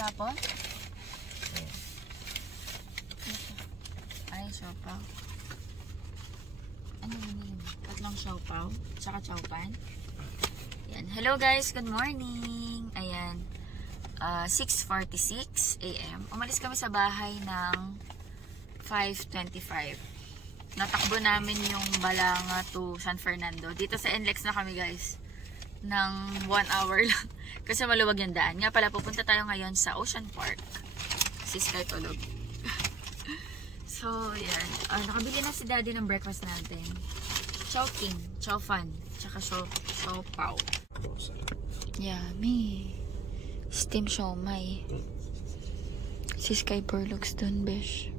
Tapos? Ay, siopaw. Ano yun? Tatlong siopaw. Tsaka chowpan. Ayan. Hello guys, good morning. Ayan. 6:46 AM. Umalis kami sa bahay ng 5:25. Natakbo namin yung Balanga to San Fernando. Dito sa NLEX na kami guys. Ng 1 hour lang. Kasi maluwag yung daan. Nga pala, pupunta tayo ngayon sa Ocean Park. Si Sky tulog. So, yan. Nakabili na si Daddy ng breakfast natin. Chow King, Chow Fan, tsaka Chow Pao. Yummy. Steam siomai. Si Sky Burlux dun, besh.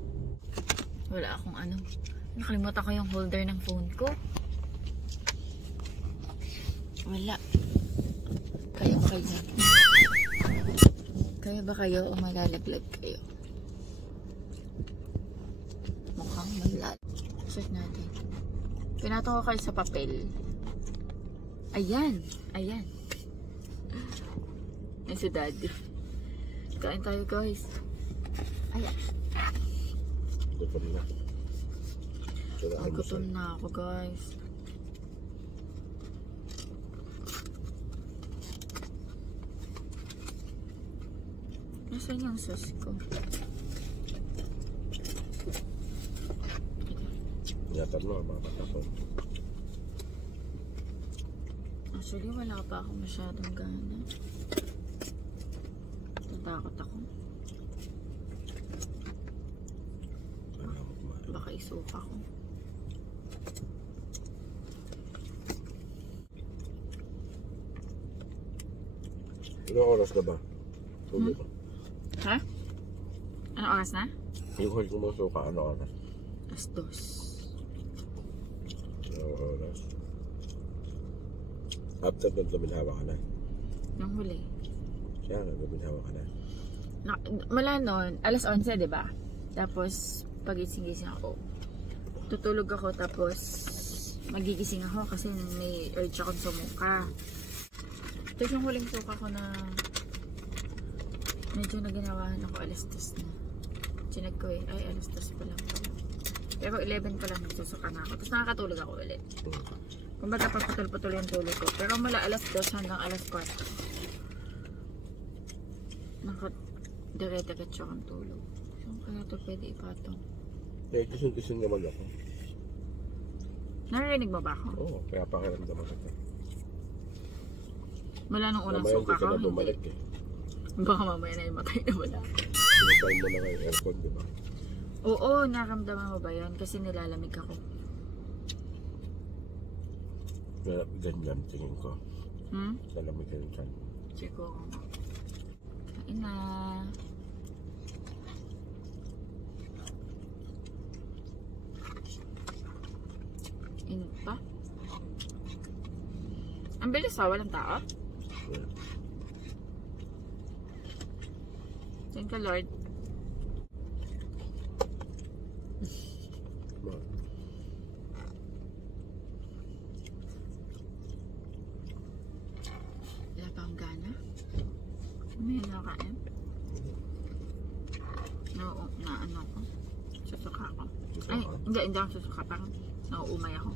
Wala akong ano. Nakalimutan ko yung holder ng phone ko. Wala. Kaya ba kayo? Kaya ba kayo o malalaglag kayo? Mukhang malalaglag. Check natin. Pinato ko kayo sa papel. Ayan. Ayan. Ayan si Daddy. Kain tayo guys. Ayan. Gutom na. Gutom na ako guys. Nasaan yung sauce ko? Yatan mo, makakatapon. Actually, wala pa ako masyadong gana. Natakot ako. Baka isuka ko. Ilang oras ka ba? Tulog ka. Ha? Ano oras na? Yung huli kong mga suka, ano oras? 2:00. Ano oras? After doon, luminhawa ka na. Yung huli. Kaya nga, luminhawa ka na. Mala nun, alas 11, diba? Tapos, pagising-gising ako. Tutulog ako, tapos magigising ako kasi may urge akong sumuka. Tapos yung huling suka ko na medyo naginawahan ako alas 2 na. Chinag ko eh. Ay, alas 2 pa lang. Pero 11 pa lang nagsusuka na ako. Tapos nakakatulog ako ulit. Kumbaga papatol-patol yung tulog ko. Pero mula alas 2 hanggang alas 4. Nakadire-diretso akong tulog. Saan kaya ito pwede ipatong? Eh, kising-kising naman ako. Narinig mo ba ako? Oo, kaya pakiramdaman ka. Mula nung unang suka ko, hindi. Baka mamaya na yung matay na wala. Sinasay mo na nga yung aircon, di ba? Oo, nakaramdaman mo ba yan? Kasi nilalamig ako. Ganyan, tingin ko. Lalamig ka rin dyan. Check ko. Kain na. Init pa? Ang bilis ha, walang tao? Yeah. Thank you, Lord. Wala pa akong gana. May nakain. No, na ano ko. Susuka ako. Ay, hindi ako susuka. Parang nauumay ako.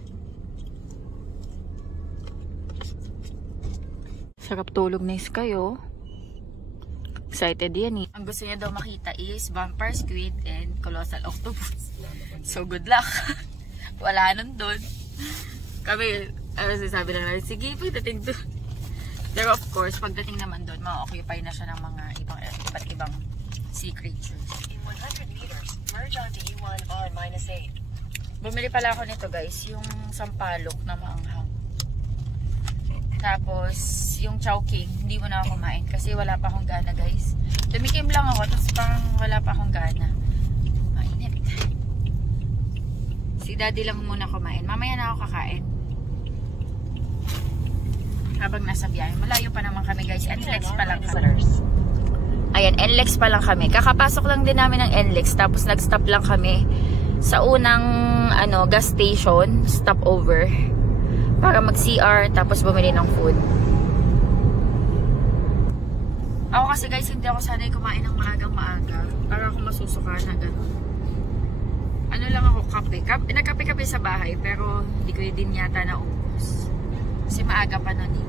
Sarap tulog na kayo. Excited yan eh. Ang gusto niya daw makita is vampire squid and colossal octopus. So good luck. Wala nun doon. Kami, sabi lang natin, sige, pagdating doon. Pero of course, pagdating naman doon, ma-occupy na siya ng mga iba't ibang sea creatures. In 100 meters, merge onto E1R-1 Bumili pala ako nito guys, yung sampalok na maanghang. Tapos, yung chowking, hindi mo na ako kumain kasi wala pa akong gana guys. Tumikim lang ako, tapos parang wala pa akong gana. Mainit. Si daddy lang muna kumain. Mamaya na ako kakain. Habang nasa biyahe. Malayo pa naman kami guys. NLEX pa lang kami. Ayan, NLEX pa lang kami. Kakapasok lang din namin ng NLEX. Tapos nag-stop lang kami sa unang gas station. Stopover. Para mag-CR. Tapos bumili ng food. Ako kasi guys, hindi ako sanay kumain ng maagang-maaga. Para ako masusuka na gano'n. Ano lang ako, kape. Nagkape-kape sa bahay. Pero hindi ko din yata naubos. Kasi maaga pa nun eh.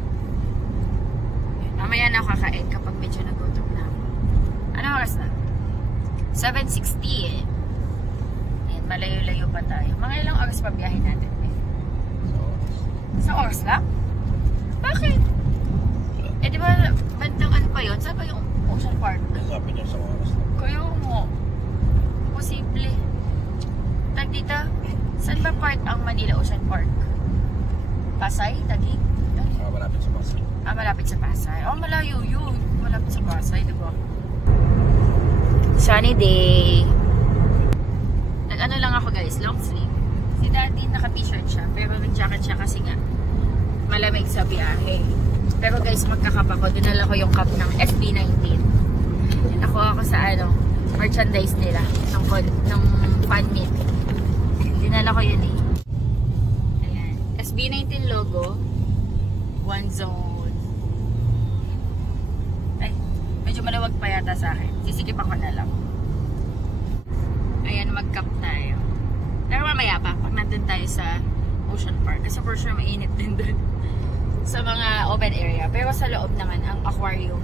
Mamaya na ako kakain kapag medyo nagutom na ako. Ano oras na? 7:60 eh. Ayan, malayo-layo pa tayo. Mga ilang oras pa biyahe natin eh. Sa oras lang? Bakit? Eh di ba bandang ano pa yun? Saan ba yung Ocean Park? Sabi niya sa oras lang. Kaya mo. Posible. Tag dito, saan ba part ang Manila Ocean Park? Pasay? Taguig? Malapit sa Pasay. Malapit sa Pasay. Malayo yun. Malapit sa Pasay, diba? Sunny day. Nag-ano lang ako guys, long sleeve. Si daddy naka-t-shirt siya, pero nag-jacket siya kasi nga malamig sa biyahe. Pero guys, magkakap ako. Dinala ko yung cup ng FB19. Nakuha ako sa merchandise nila ng fan meet. Dinala ko yun eh. Ayan. SB19 logo. One zone. Ay, medyo malawag pa yata sa akin. Sisikipan ko na lang. Ayan, mag-cup tayo. Pero mamaya pa, pag nandun tayo sa Ocean Park. Kasi for sure mainit din dun. Sa mga open area. Pero sa loob naman, ang aquarium.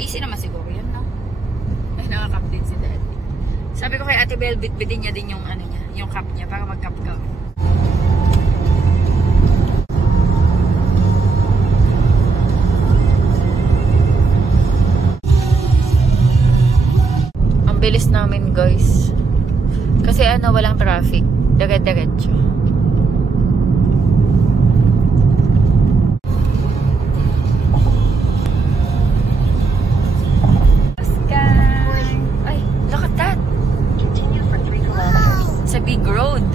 Easy naman siguro yun, no? Ay, nakakap din si daddy. Sabi ko kay Ate Bel, bitbitin niya din yung niya, yung cup niya para mag-cup ka. Ang bilis namin guys. Kasi walang traffic. Dire-diretso. It's a big road.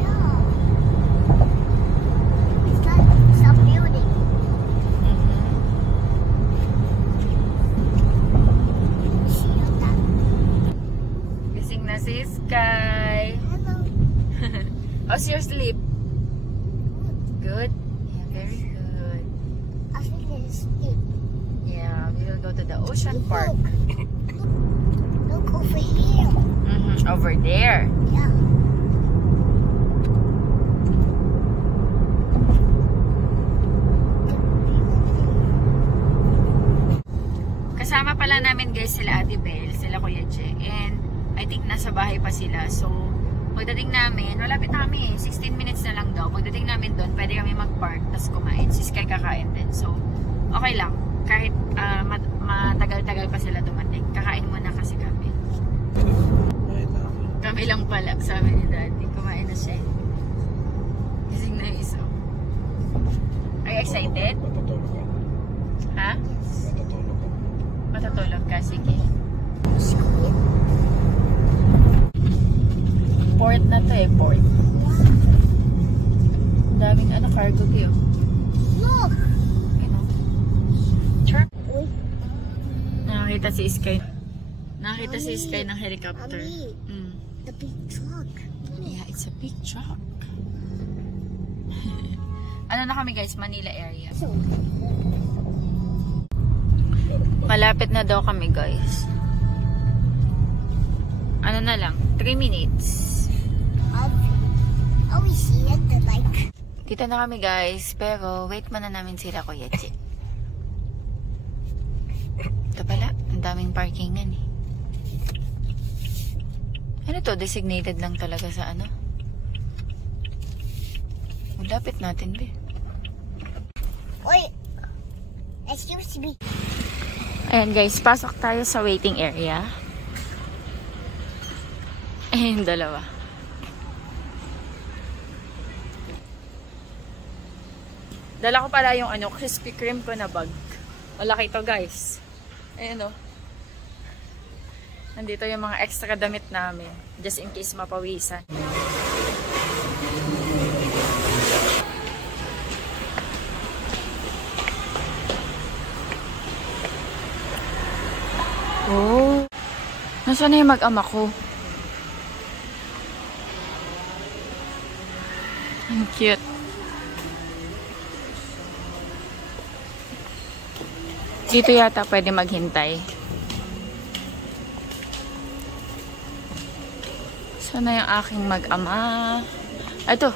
Yeah. It's like some building. Gising na si Sky. Hello. How's your sleep? Good? Yeah, very good. I think it's sleep. Yeah, we will go to the Ocean Park. Look over here. Over there. Yeah. Kasama pala namin guys sila Ate Bel, sila Kuya Je, and I think nasa bahay pa sila. So, pagdating namin, malapit na kami, 16 minutes na lang daw. Pagdating namin doon, pwede kami mag-park, tapos kumain. Si Sky kakain din. So, okay lang. Kahit matagal-tagal pa sila dumating. Kakain muna kasi kami. Kami lang pala, sabi ni Daddy. Kumain na siya. Gising na yung isa. Are you excited? Matutulog ka. Ha? Matutulog ka. Matutulog ka? Sige. Port na to eh, port. Daming cargo kayo. Look. Nakakita si Sky. Nakakita si Sky ng helicopter. The big truck. Yeah, it's a big truck. Ano na kami guys, Manila area. Malapit na daw kami guys. Ano na lang, 3 minutes. We see it, like. Dito na kami guys, pero wait muna namin sila Kuya Che. Ito pala, ang daming parkingan eh. Ano to? Designated lang talaga sa Malapit natin, be. Wait. Excuse me. Ayan guys, pasok tayo sa waiting area. Ayun, dalawa. Dala ko pala yung ano, Krispy Kreme ko na bag. Malaki to guys. Ayan o. Nandito yung mga extra damit namin. Just in case mapawisan. Oh. Nasaan na yung mag-ama ko? Ang cute. Dito yata pwede maghintay. Sana yung aking mag-ama. Ito.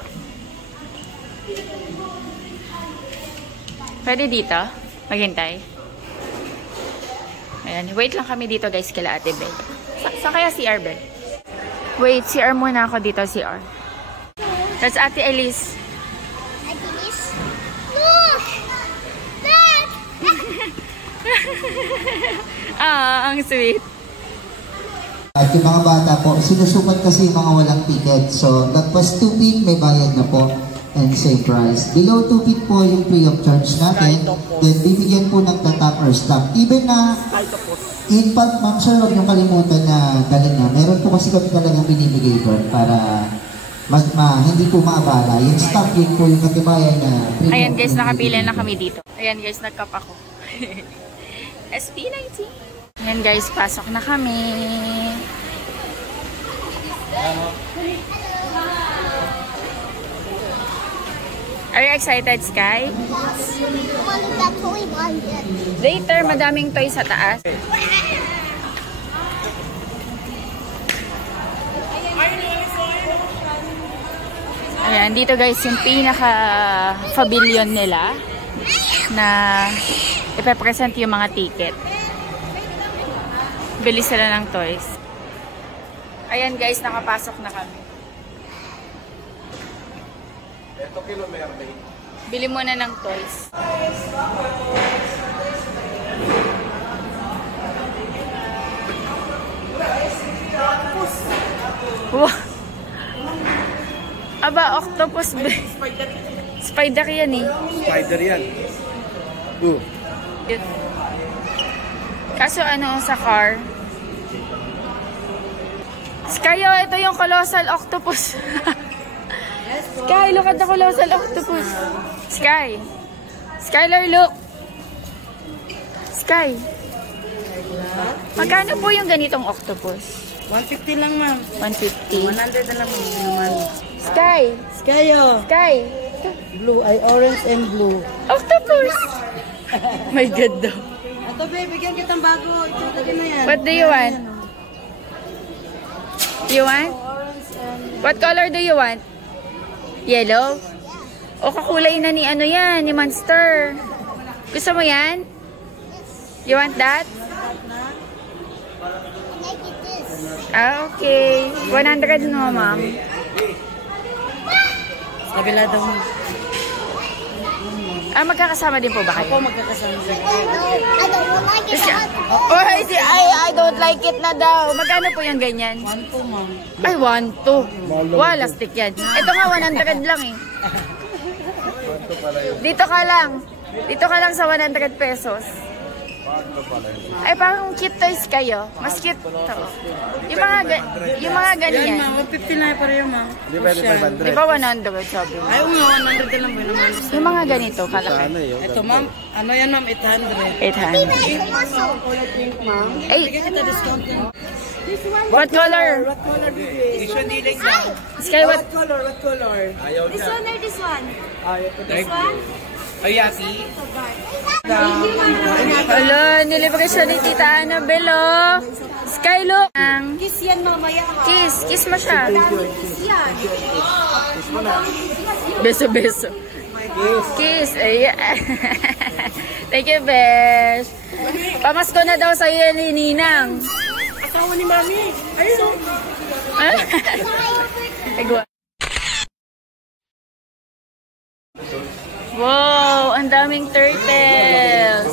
Pwede dito maghintay. Ayan. Wait lang kami dito guys kila Ate Bel. Saan kaya CR Bel? Wait, CR muna ako dito, CR. That's Ate Elise. Ate Elise? Look! Dad! Ah, ang sweet. At yung mga bata po, sinusukat kasi yung mga walang ticket. So, lagpas 2 feet, may bayad na po. And same price. Below 2 feet po yung free of charge natin. Then, bibigyan po ng tatak or stop. Even na, in fact, ma'am sir, huwag niyong kalimutan na galing na. Meron po kasi kami talagang binibigay doon para hindi po maabala. Yung stop, yun po yung katibayan na free. Ayan guys, nakapila na kami dito. Ayan guys, nagkap ako. SP19. Ayan guys, pasok na kami. Are you excited, Sky? Later, madaming toys sa taas. Ayan, dito guys, yung pinaka-pavilion nila na ipepresent yung mga ticket. Bili sila ng toys. Ayan guys, nakapasok na kami. Bili muna ng toys. Wow. Aba, octopus. Spider yan eh. Spider yan. Kaso ano sa car? Sky, oh, ito yung colossal octopus. Sky, look at the colossal octopus. Sky. Skylar, look. Sky. Magkano po yung ganitong octopus? 150 lang, ma'am. 150. 100 na lang, ma'am. Sky. Sky, oh. Sky. Blue, ay orange and blue. Octopus. My God daw. Ito, babe, bigyan kitang bago. Ito na yan. What do you want? You want? What color do you want? Yellow? O kakulay na ni ano yan, ni Monster. Gusto mo yan? You want that? Ah, okay. 100 no, ma'am. Kabila daw mo. Ah, magkakasama din po ba kayo? Ako magkakasama sa I don't like it. Oh, I don't like it na daw. Magkano po yung ganyan? 1 ma'am. Ay, 1, 2. Wala, stick yan. Ito nga, 100 lang eh. Dito ka lang. Dito ka lang sa 100 pesos. Ay, parang cute toys kayo. Mas cute to. Yung mga Yan, ganyan. ma'am. 150 na pareho, ma'am. Hindi pwede 500. Di ba 100 sabi mo? Ay, nga, 100 na lang po naman. Yung mga ganito, kalaki. Ito, ma'am. Ano yan, ma'am? 800. 800. Ma'am. Ay, Bigyan kita discount din. what color? What color do you want? Sky, what? Color, what color? This one or this one? This one? Ayati. Hello, nilibre siya ni Tita Annabelle, oh. Sky, look. Kiss yan mamaya ha. Kiss mo siya. Kiss yan. Beso. Kiss. Ayan. Thank you, Besh. Pamasko na daw sa'yo ni Ninang. Asawa ni Mami. Ayun. Wow, ang daming turtles.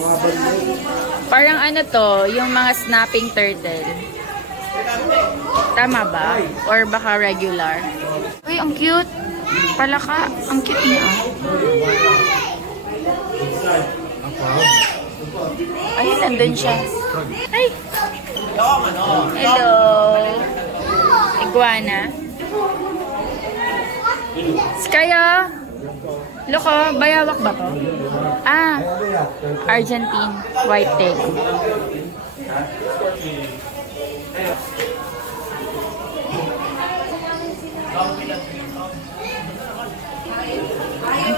Parang ano to, yung mga snapping turtle. Tama ba? Or baka regular? Uy, ang cute. Palaka, ang cute niya. Ayun, nandun siya. Ay! Hello! Iguana. Skyo! Loko, bayawak ba ko? Ah! Argentine. White tail.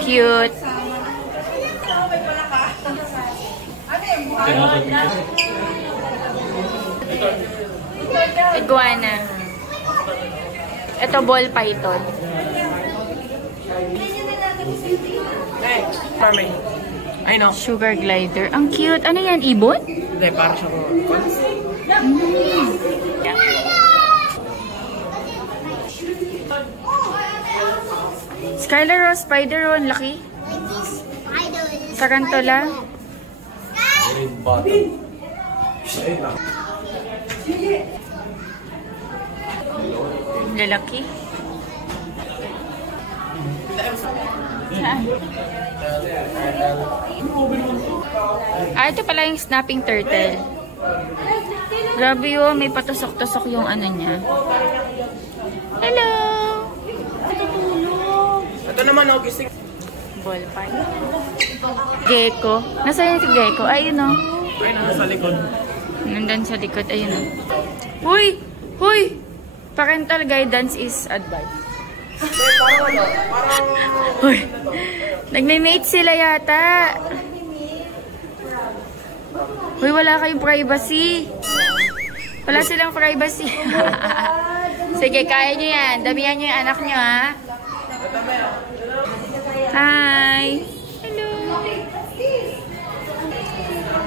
Cute. Iguana. Ito ball python. Farming. I know. Sugar glider. Ang cute. Ano yan? Ibon? Hindi, para siya ko. Skylar Rose Spider. Ang laki. Tarantula. Lalaki. Saan? Ah, ito pala yung snapping turtle. Grabe yun, may patusok-tusok yung ano niya. Hello! Ito naman, Augustin. Ball python. Gecko. Nasaan si Gecko? Ayun o. Ay, nasa likod. Nandun sa likod. Ayun o. Huy! Huy! Parental guidance is advised. Huy! Nagme-mate sila yata. Huy, wala kayong privacy. Wala silang privacy. Sige, kaya nyo yan. Damihan nyo yung anak nyo, ha? Hi! Hello!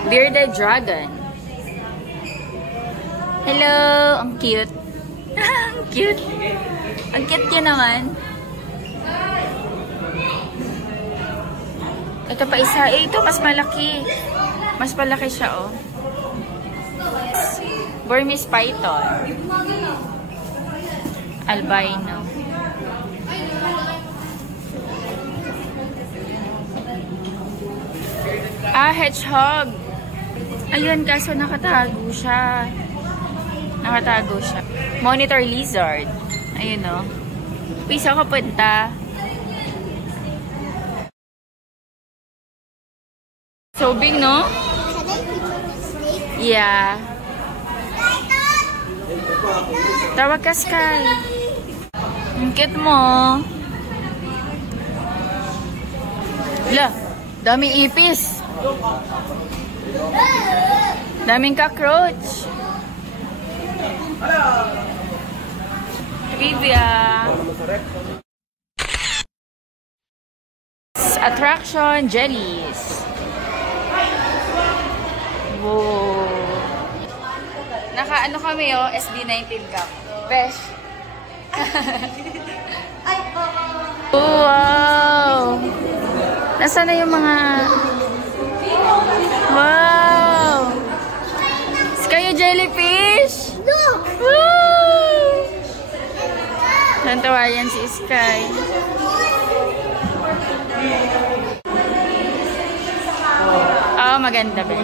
Bearded dragon. Hello! Ang cute. Ang cute. Ang cute niya naman. Ito pa isa. Eh, ito mas malaki. Mas malaki siya, oh. Burmese python. Albino. Ah, hedgehog. Ayun, kaso nakatago siya. Nakatago siya. Monitor lizard. Ayun, oh. Pisa ko punta. So big, no? Yeah. Tawag ka, Sky. Ang cute mo. Hala, daming ipis. Daming cockroach. Trivia. Attraction, jellies. Wow. Naka-ano kami, oh, SB19 Cup. Besh. Wow. Nasaan na yung mga... Wow. Sky jellyfish? Look! Woo! Nantawa yan si Sky. Oh, maganda ba?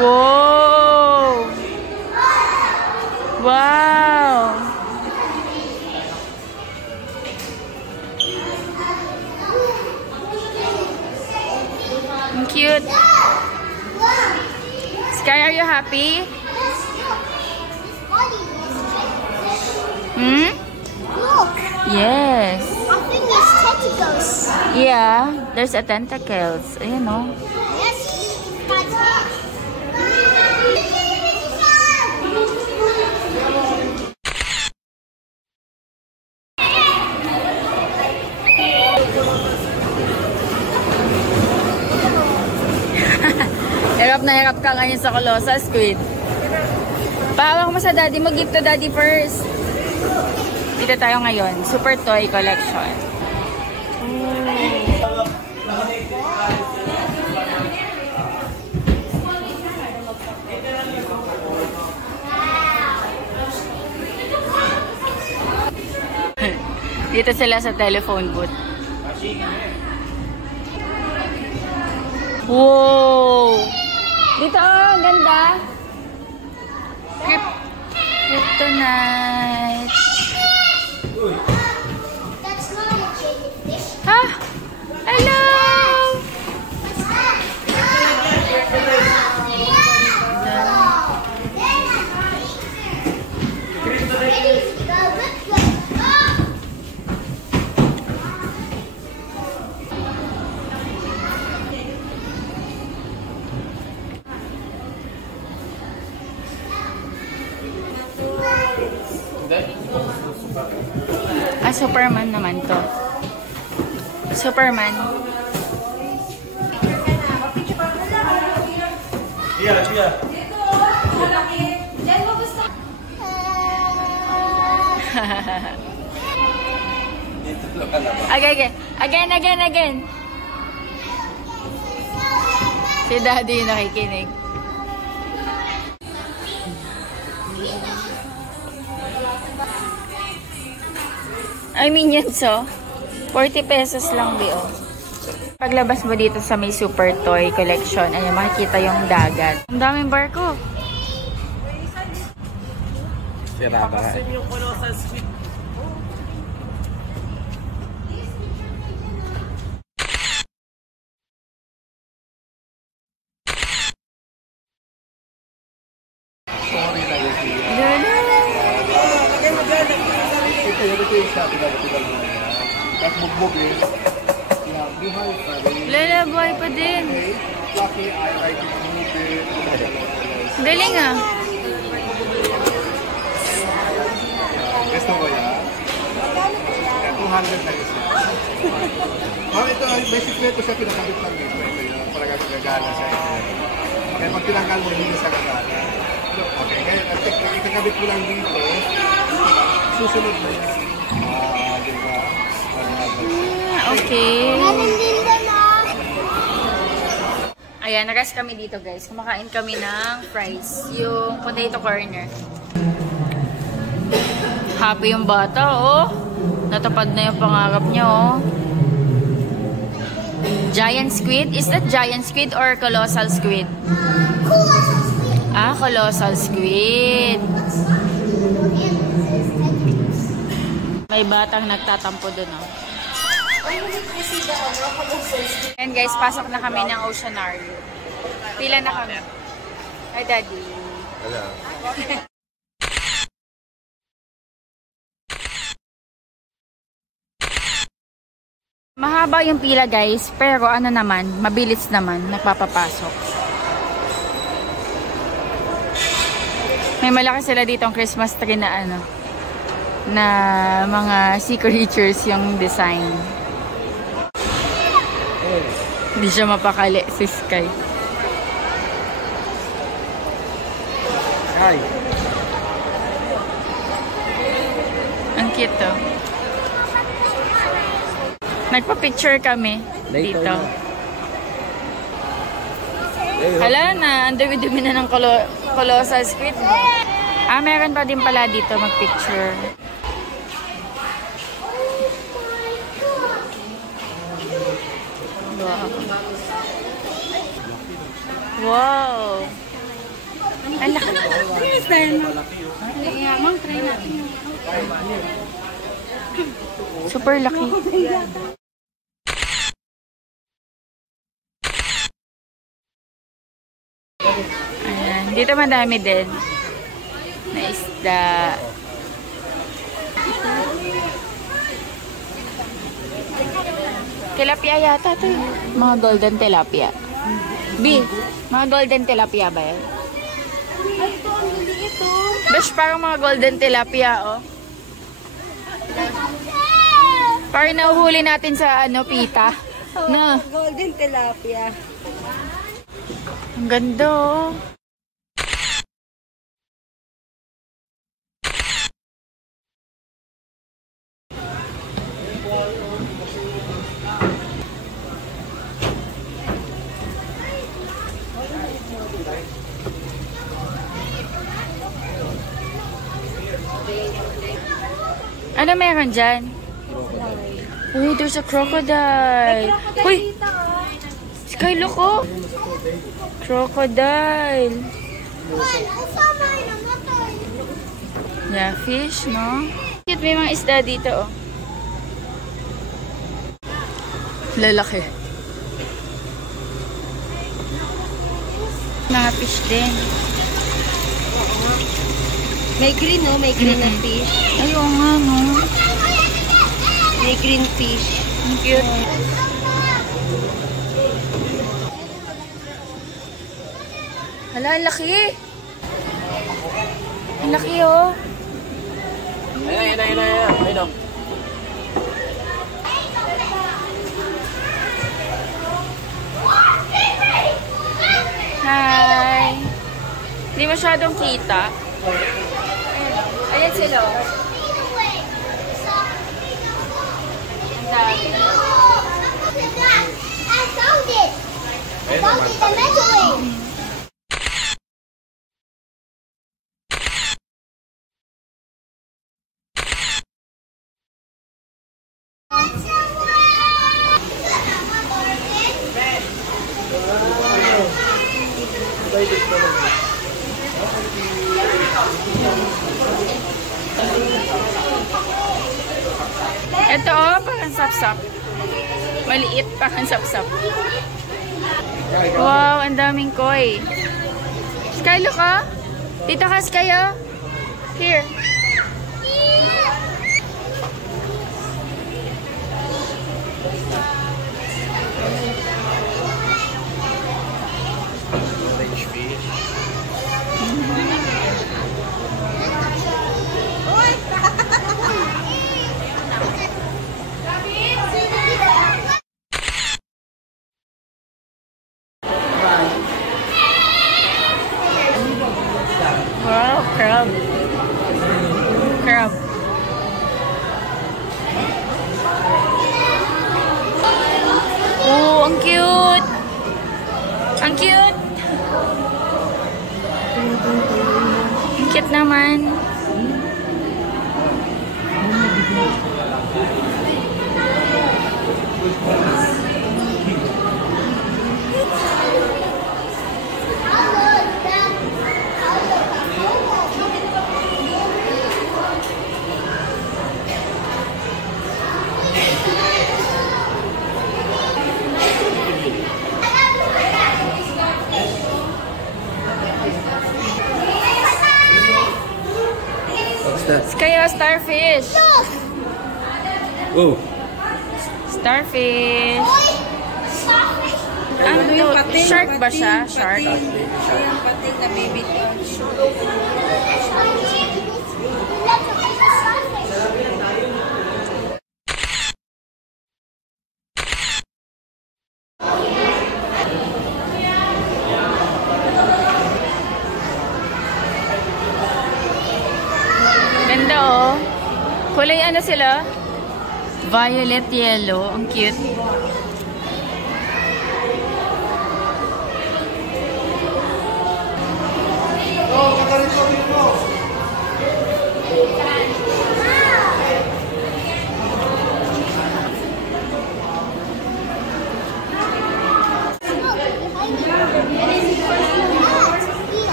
Wow! Wow! Ang cute. Sky, are you happy? Hmm? Look! Yes. I think it's tentacles. Yeah, there's a tentacles. You know. Yes, that's it. Hirap na hirap ka ngayon sa Colossus, Squid. Pahawak mo sa daddy mo. Give to daddy first. Dito tayo ngayon. Super Toy Collection. Dito sila sa telephone booth. Wow! Dito, oh, ganda. Kryptonite. That's not a jellyfish. Ha? Hello! Ah, Superman naman to. Superman. Again. Si Daddy yung nakikinig. I mean yun, so 40 pesos lang, Bio. Paglabas mo dito sa may Super Toy Collection, ayun, makikita yung dagat. Ang daming barko. Sira ka. Yung colossal squid. Sorry na yun. Ito yung isa. Tigal mo na yan. Tapos bugbog eh. Yeah, buhay pa rin. Lalaboy pa din. Okay. Lucky, I like to move it. Galing ah. Gusto mo yan? 200 na isa. Ito, may sikreto siya, pinakabit lang dito. Ito yun, parang gagana siya. Kaya pag tinanggal mo, hindi siya gagana. Okay, ngayon, ikakabit mo lang dito. Susunod na yan. Diba? Okay. Meron din doon, ah. Ayan, nagas kami dito, guys. Kumakain kami ng fries. Yung potato corner. Happy yung bata, oh. Natapad na yung pangarap niya, oh. Giant squid? Is that giant squid or colossal squid? Colossal squid. Ah, colossal squid. May batang nagtatampo dun, oh. And guys, pasok na kami ng Oceanario. Pila na kami. Hi, Daddy. Wala. Mahaba yung pila, guys, pero ano naman, mabilis naman, nagpapapasok. May malaki sila dito ang Christmas tree na ano, na mga sea creatures yung design. Hindi siya mapakali si Sky. Hi. Ang cute, oh. Nagpa-picture kami dito. Hala na, ang dumi-dumi na ng colossal squid. Ah, meron pa din pala dito mag-picture. Wow! Ang laki. Super laki. Ayan. Dito madami din na isda. Tilapia yata ito. Mga golden tilapia. B, mga golden tilapia ba yan? Ay, ito, ang liliit, oh. Besh, parang mga golden tilapia, oh. Parang nahuhuli natin sa ano, pita. Na. Golden tilapia. Ang ganda, oh. Ano meron dyan? Uy, there's a crocodile. Uy! Sky, look, oh! Crocodile. Yeah, fish, no? Cute, may mga isda dito, oh. Lalaki. Mga fish din. May green, no? May green na fish. Ay, oo nga, no? May green fish. Ang cute. Hala, ang laki. Ang laki, oh. Ayun. Hi. Hindi masyadong kita. Ayan sila. Ang dami. I found it! I found it, the metal wing! Ito, oh, parang sapsap. Maliit, parang sapsap. Wow, ang daming koi. Sky, look, oh. Dito ka, Sky, oh. Here. Orange fish. Wow, crab. Crab. Oh, ang cute. Ang cute. Ang cute naman. What's that? Kaya starfish. Oh. Starfish. Ano to? Shark ba siya? Shark? Yung pating na baby shark. Ganda, oh. Kulay ano sila? Violet yellow. Ang cute.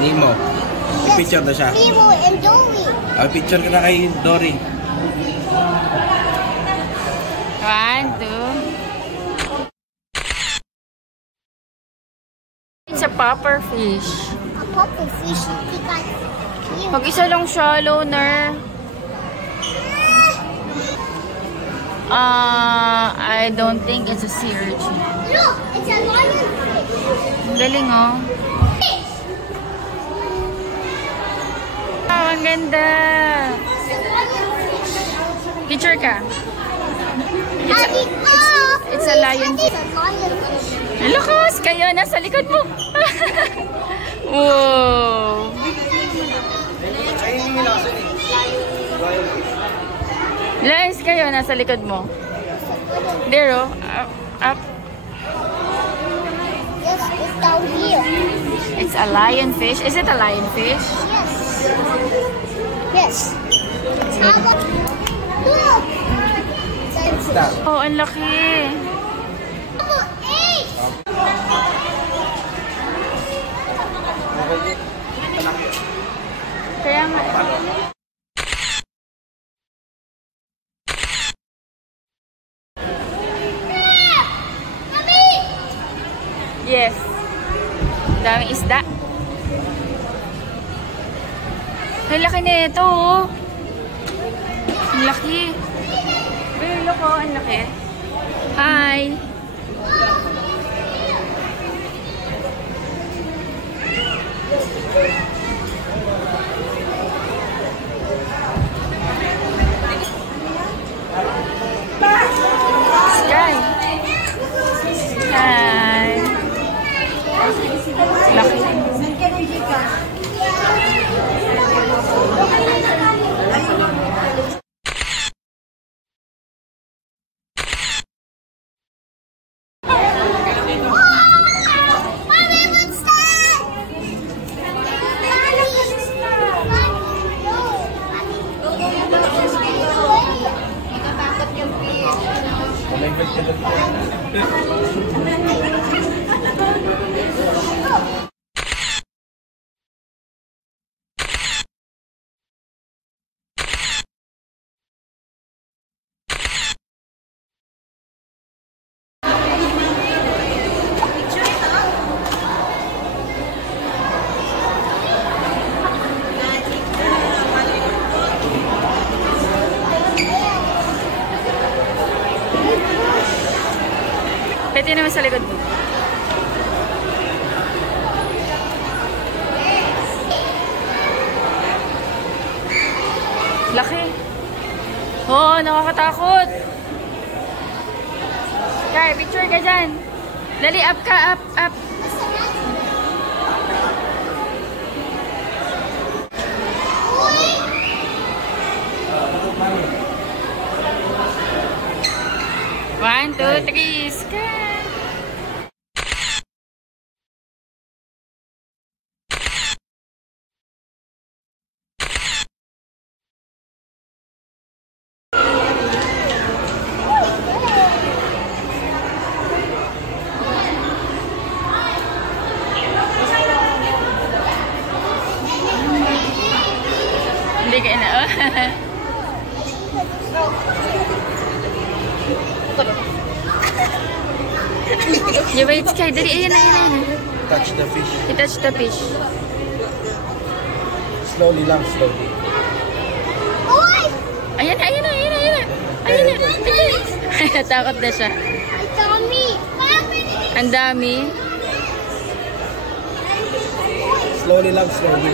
Nemo. I-picture na siya. Nemo and Dory. I-picture ka na kay Dory. 1, 2. It's a popper fish. A puffer fish. Pag isa lang siya, loner. I don't think it's a sea urchin. Look, it's a lionfish. Ang galing, oh. Wow, ang ganda. Picture ka. It's a lion. It's a lionfish. Lakas! Kayo, nasa likod mo. Wow. Lines kayo, nasa likod mo. There, oh. Up. Yes, it's down here. It's a lionfish. Is it a lionfish? Yes. Yes. Look. It's a isda. Oh, ang laki. Kaya nga. Yes. Daming isda. Ang laki na ito, oh. Ang laki. Uy, look, oh. Ang laki. Hi. Sky. Hi. Laki. Pwede naman sa likod mo. Laki. Oo, nakakatakot. Kaya, picture ka dyan. Dali, up ka, up, up. One, two, three, sky. Hindi ka na, oh. You wait, Sky. Dali, ayan na, ayan na. Touch the fish. I-touch the fish. Slowly lang, slowly. Ayan na, ayan na, ayan na, ayan na. Ayan na, ayan na. Natakot na siya. Ang dami. Slowly lang, slowly.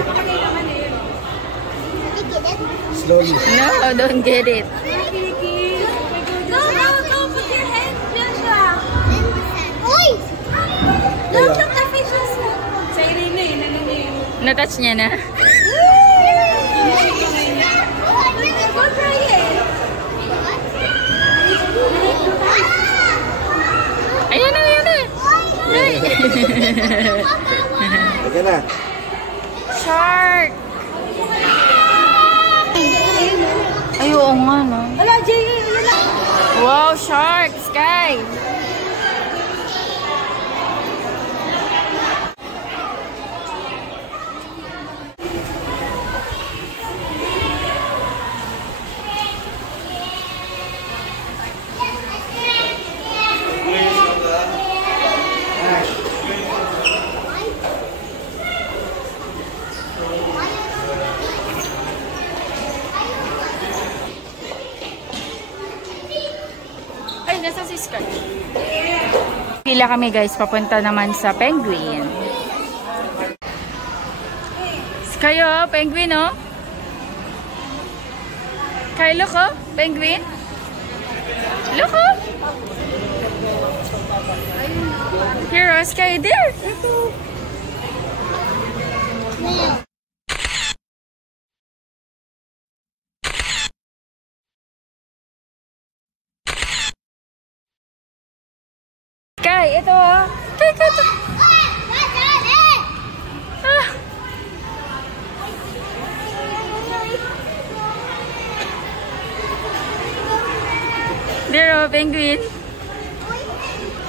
Slowly. No, don't get it. No, put your hands, Joshua. Uy! Look, the fishes. Sa irene, Na-touch niya na. Go try it. Ayan na, ayan na. Ay. okay na. Shark. Ay, oo nga, no? Wala, Jay. Yun lang. Wow, shark, Sky. Ay, nasa si Sky. Pila kami guys, papunta naman sa penguin. Sky, oh, penguin, oh. Sky, look, oh, penguin. Look, oh. Here, oh, Sky, there. Sky, ito, oh. Sky, ito. Ah. There, oh, Oh, penguin.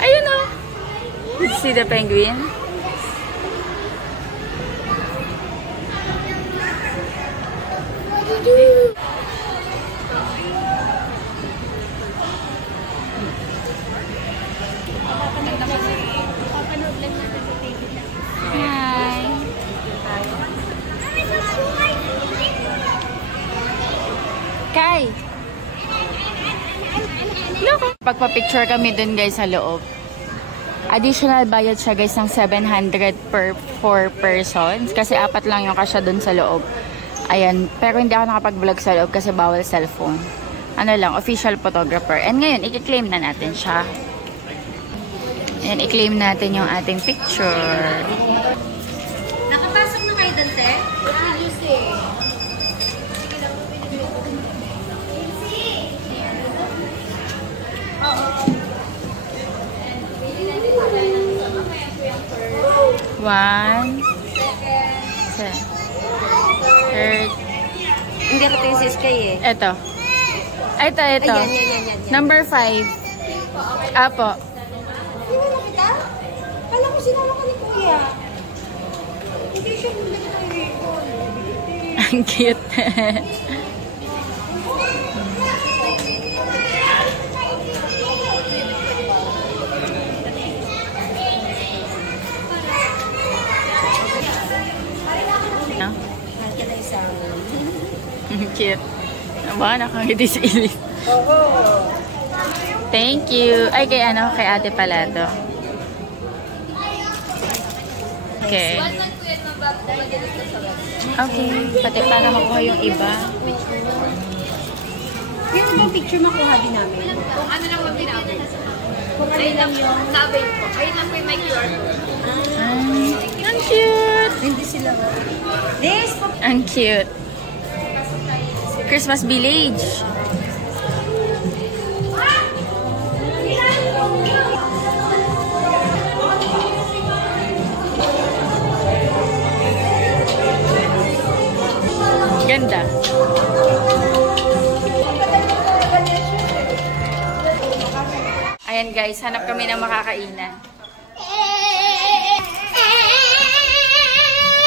Ayun o. Did you see the penguin? Hi. Kai. Look. Pagpa-picture kami dun guys sa loob. Additional bayad siya guys ng 700 per 4 persons. Kasi 4 lang yung kasya dun sa loob. Ayan. Pero hindi ako nakapag-vlog sa loob kasi bawal cellphone. Ano lang, official photographer. And ngayon, i-claim na natin siya. Ayan, i-claim natin yung ating picture. Nakapasok na kayo dun, te? One. Third. Hindi ako tayo si Sky eh. Ito. Ito. Yan. Number 5. Apo. Hindi mo nakita? Kala ko sinama ka ni Kuya. Hindi siya muna kita i-record. Ang cute. No? Cute. Ba, nakangiti si Ilis. Thank you. Ay, kay ano, kay ate pala to. Okay. Okay. Pati para makuha yung iba. Yung ibang picture makuha din namin. Kung ano lang mami namin. Kung ano lang yung... Sabi ko, ayun lang po yung may QR code. Ang cute. Hindi sila. This! Ang cute. Christmas Village. Ganda. Ayan guys, hanap kami ng makakainan.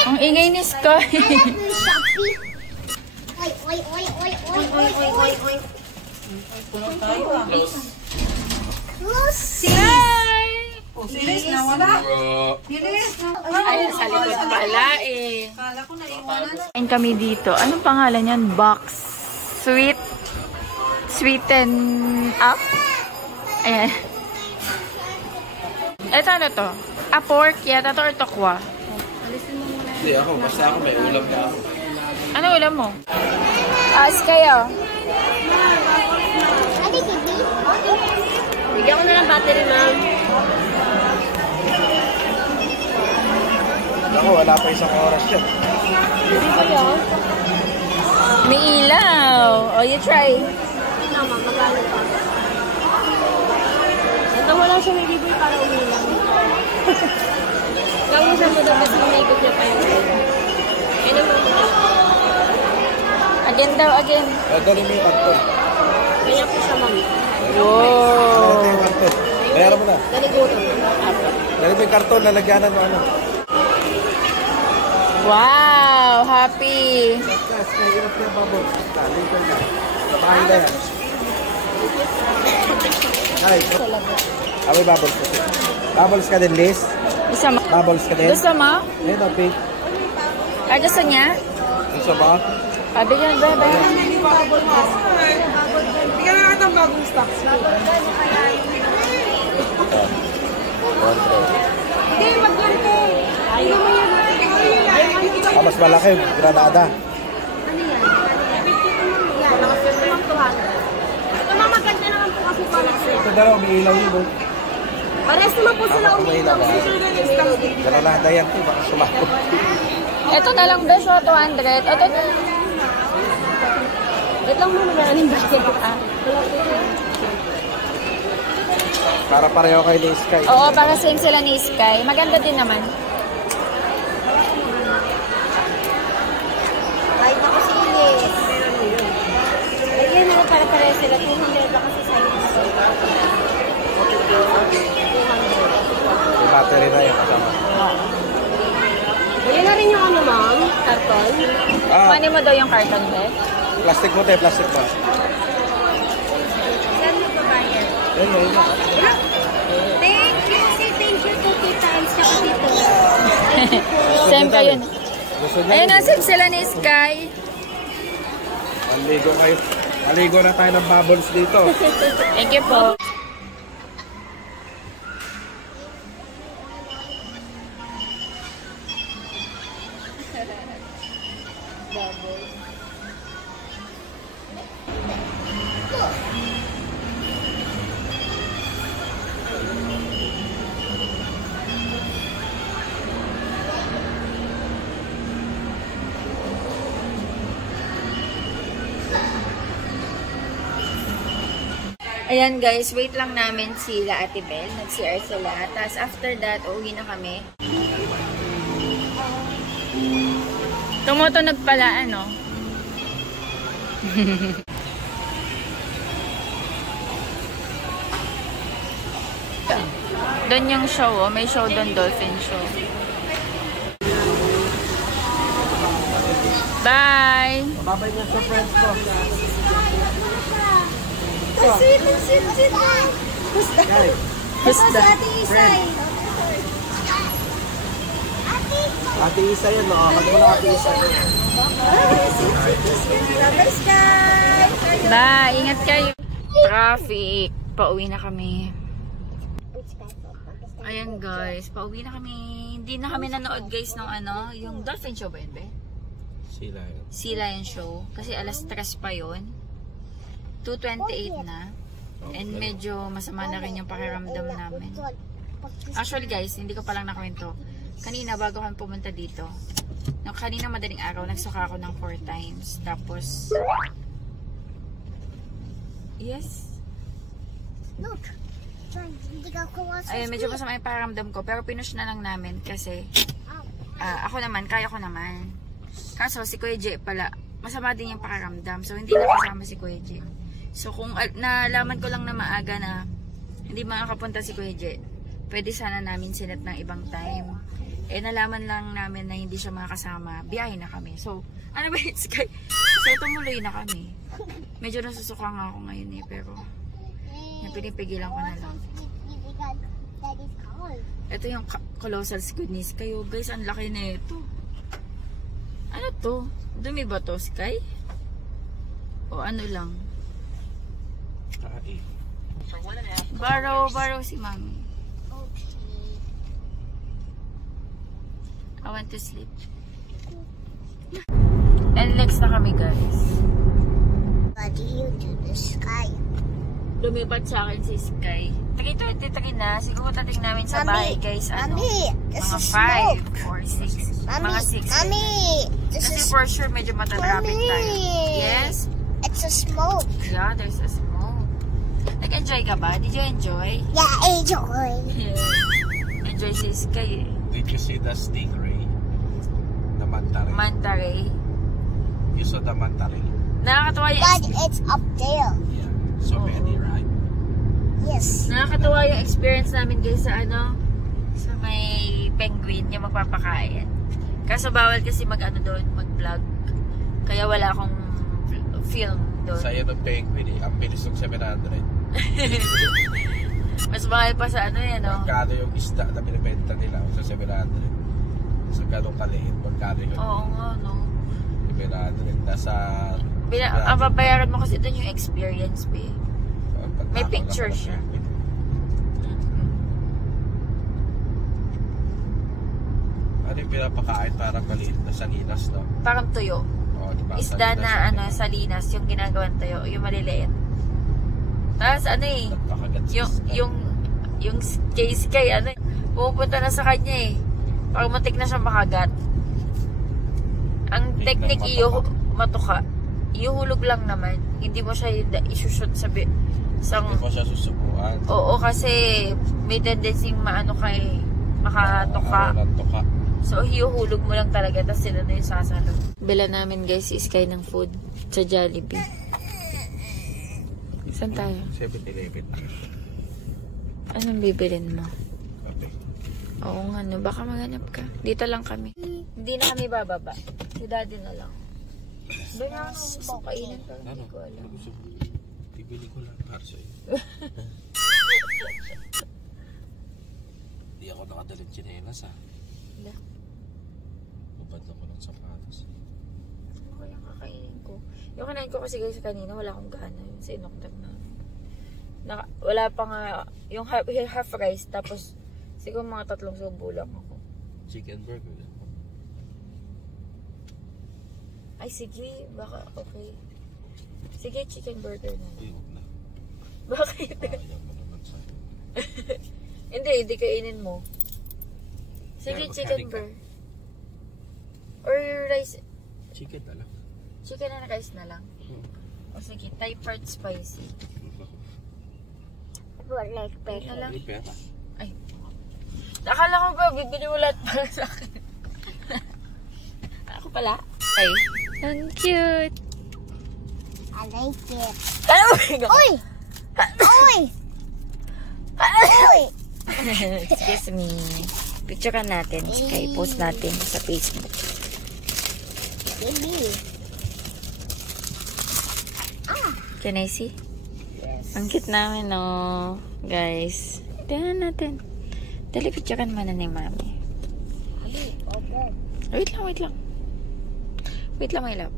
Ang ingay ni Sky. Hi! Silis na wala. Silis na. Ay, sa likod pala eh. Kala ko naiwanan na. Kain kami dito. Anong pangalan yan? Box. Sweeten up? Ayan. Ito ano to? Pork yata to or tokwa? Hindi ako, basta ako may ulam na ako. Ano ulam mo? Kayo. Bigyan ko na lang battery, ma'am. Ako, wala pa isang oras yan. Hindi ko yun. May ilaw. Oh, you try. Hindi naman, magalit pa. Ito wala siya may libre para umilang. Kausan mo daw kasi umiikot niya pa yung umilang. Kaya naman mo. Again daw, again. Dali mo yung karton. Kaya po siya, ma'am. Wow. Dali mo yung karton. Bayaran mo na. Naligutan. Dali mo yung karton, lalagyanan mo ano. Wow, happy. Yes, mahirap yung bubbles. Dali ko na. Bahay na yan. Ay, may bubbles kasi. Bubbles ka din, Liz? Gusto mo? Bubbles ka din? Gusto mo? Ayun, oh, pink. Gusto niya? Gusto ba? Pabigyan ba? Bigyan na natin ang bagong stocks. Hindi, wag yan po. Ayaw mo yan. Mas malaki, Granada. Ano yan? Yan, nakasya naman 200. Ito na maganda naman po kasi pala siya. Ito dalaw, may ilaw yun, oh. Parehas naman po sila umiilaw. Granada yan, po, baka sumako. Ito na lang beso, 200. Ito na. Wait lang muna na aning basket. Para pareho kayo ni Sky. Oo, para same sila ni Sky. Maganda din naman. Ay, naku si Ines. Lagyan na para pareho sila. 200 lang kasi sa inyo. rin yung ano, ma'am? Karton? Kuhanin mo daw yung carton, be? Plastic mo tayo, plastic pa. Saan mo babayad? Yun. Thank you. Say thank you to Tita and sa Tito. Same kayo. Gusto niya. Ayun, nasin sila ni Sky. Maligo kayo. Maligo na tayo ng bubbles dito. Thank you po. Ayan guys, wait lang namin sila Ate Bel. Nag-CR sila. Tapos after that, uuwi na kami. Tumutunog pala, ano? Doon yung show, oh. May show doon, dolphin show. Bye! Babay niya sa friends ko. Sit. Gusto. Gusto. Ate Isay. Ate Isa yun, no? Kag mo na Ate Isa. Bye, Sky. Bye! Ingat kayo! Traffic! Pauwi na kami. Ayan guys, pauwi na kami. Hindi na kami nanood guys ng ano, yung dolphin show ba yun, be? Sila yun. Sea Lion show. Kasi alas 3 pa yun. 2:28 na. And medyo masama na rin yung pakiramdam namin. Actually guys, hindi ko palang nakwento. Kanina bago kami pumunta dito, kanina madaling araw, nagsuka ako ng 4 times. Tapos, yes. Look. Ayun, medyo masama yung pakiramdam ko. Pero pinush na lang namin kasi ako naman, kaya ko naman. Kaso si Kuya J pala, masama din yung pakiramdam. So hindi na kasama si Kuya J. So kung nalaman ko lang na maaga na hindi makakapunta si Kuya J, pwede sana namin sinet ng ibang time. Eh nalaman lang namin na hindi siya makakasama, biyahe na kami. So ano ba yun, Sky? So tumuloy na kami. Medyo nasusuka nga ako ngayon eh, pero pinipigilan ko na lang. Ito yung colossal squid ni Sky. Oh, guys, ang laki na ito. Ano to? Dumi ba to, Sky? O ano lang? Baro si Mami. I want to sleep. And next na kami, guys. What do you do the sky? Lumipat sa akin si Sky. Tagi na. Siguro tating namin sa bahay, guys. Ano? this Mga is 5 or 6. Mga 6. This Kasi is for sure, medyo matatraffic tayo. Yes? It's a smoke. Yeah, there's a smoke. Nag-enjoy ka ba? Did you enjoy? Yeah, enjoy. Yeah. Enjoy si Sky eh. Did you see the stingray? The manta ray? Manta ray. You saw the manta ray? Nakakatawa yung But it's up there. Yeah. So many, right? Yes. Nakakatawa yung experience namin guys sa ano, sa may penguin yung magpapakain. Kaso bawal kasi mag-vlog. Kaya wala akong film doon. Sa'yo ng penguin eh. Ang bilis ng 700. Mas mahal pa sa ano yan, no? Magkano yung isda na binibenta nila sa 700? Sa ganong kaliit, magkano yun? Oo nga, no? 700. Nasa... Ang papayaran mo kasi doon yung experience, be. May picture siya. Ano yung pinapakain parang maliit na salinas, no? Parang tuyo. Oh, diba? Isda na ano, salinas, yung ginagawan tuyo, yung maliliit. Tapos ano eh, yung case kay ano, pupunta na sa kanya eh. Parang matik na siya makagat. Ang technique matuka. Iuhulog lang naman. Hindi mo siya isushoot sa hindi mo siya susubuan. Oo, kasi may tendency maano kay makatuka. So, hiuhulog mo lang talaga, tapos sila na yung sasalo. Bila namin guys, is Sky ng food sa Jollibee. Saan tayo? 7-Eleven. Anong bibilin mo? Okay. Oo nga, no, baka maganap ka. Dito lang kami. Hindi na kami bababa. Si daddy na lang. Ba nga ako kainin pero hindi ko alam. Bibili ko lang para sa'yo. Hindi ako nakadalang tsinelas ha. Wala. Babad lang ko ng sapatos. Okay lang kakainin ko. Yung kanain ko kasi guys kanina wala akong gana. Yung sinoktak na. Wala pa nga. Yung half rice tapos siguro mga 3 subo lang ako. Chicken burger. Ay sige, baka okay. Sige, chicken burger na. Ay, huwag na. Bakit? Ayaw mo naman sa'yo. Hindi kainin mo. Sige, Kaya chicken magkain ka. burger. Or rice. Chicken na lang. Chicken and rice na lang. O sige, Thai part spicy. Like Pera lang. May pera. Ay. Nakala ko ba, bibili mo lahat para sa akin. Ako pala. Ay. Ang cute. I like it. Ano ba? Uy! Uy! Uy! Excuse me. Picture ka natin. Sky post natin sa Facebook. Baby. Can I see? Yes. Ang cute namin, no? Guys. Tingnan natin. Dali, picture ka naman ni mami. Okay. Wait lang. Wait lang, my love.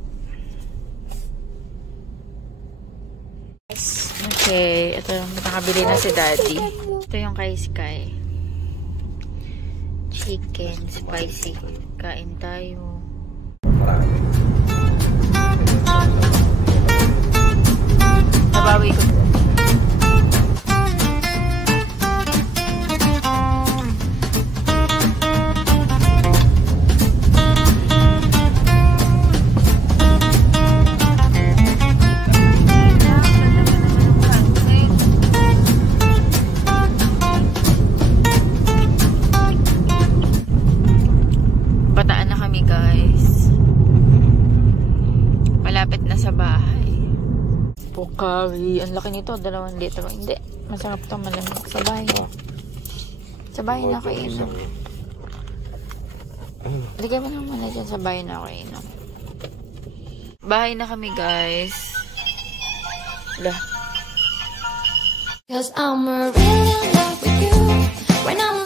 Okay. Ito yung nakabili na si daddy. Ito yung kay Sky. Chicken, spicy. Kain tayo. Marami. Nabawi ko. Bataan na kami, guys. Malapit na sa bahay. Pokari. Ang laki nito. 2 litro. Hindi. Masarap to, malamig. Sa bahay. Sa bahay na kainom. Ligay mo naman na dyan. Sa bahay na kainom. Bahay na kami, guys. Wala. 'Cause I'm really in love with you when I'm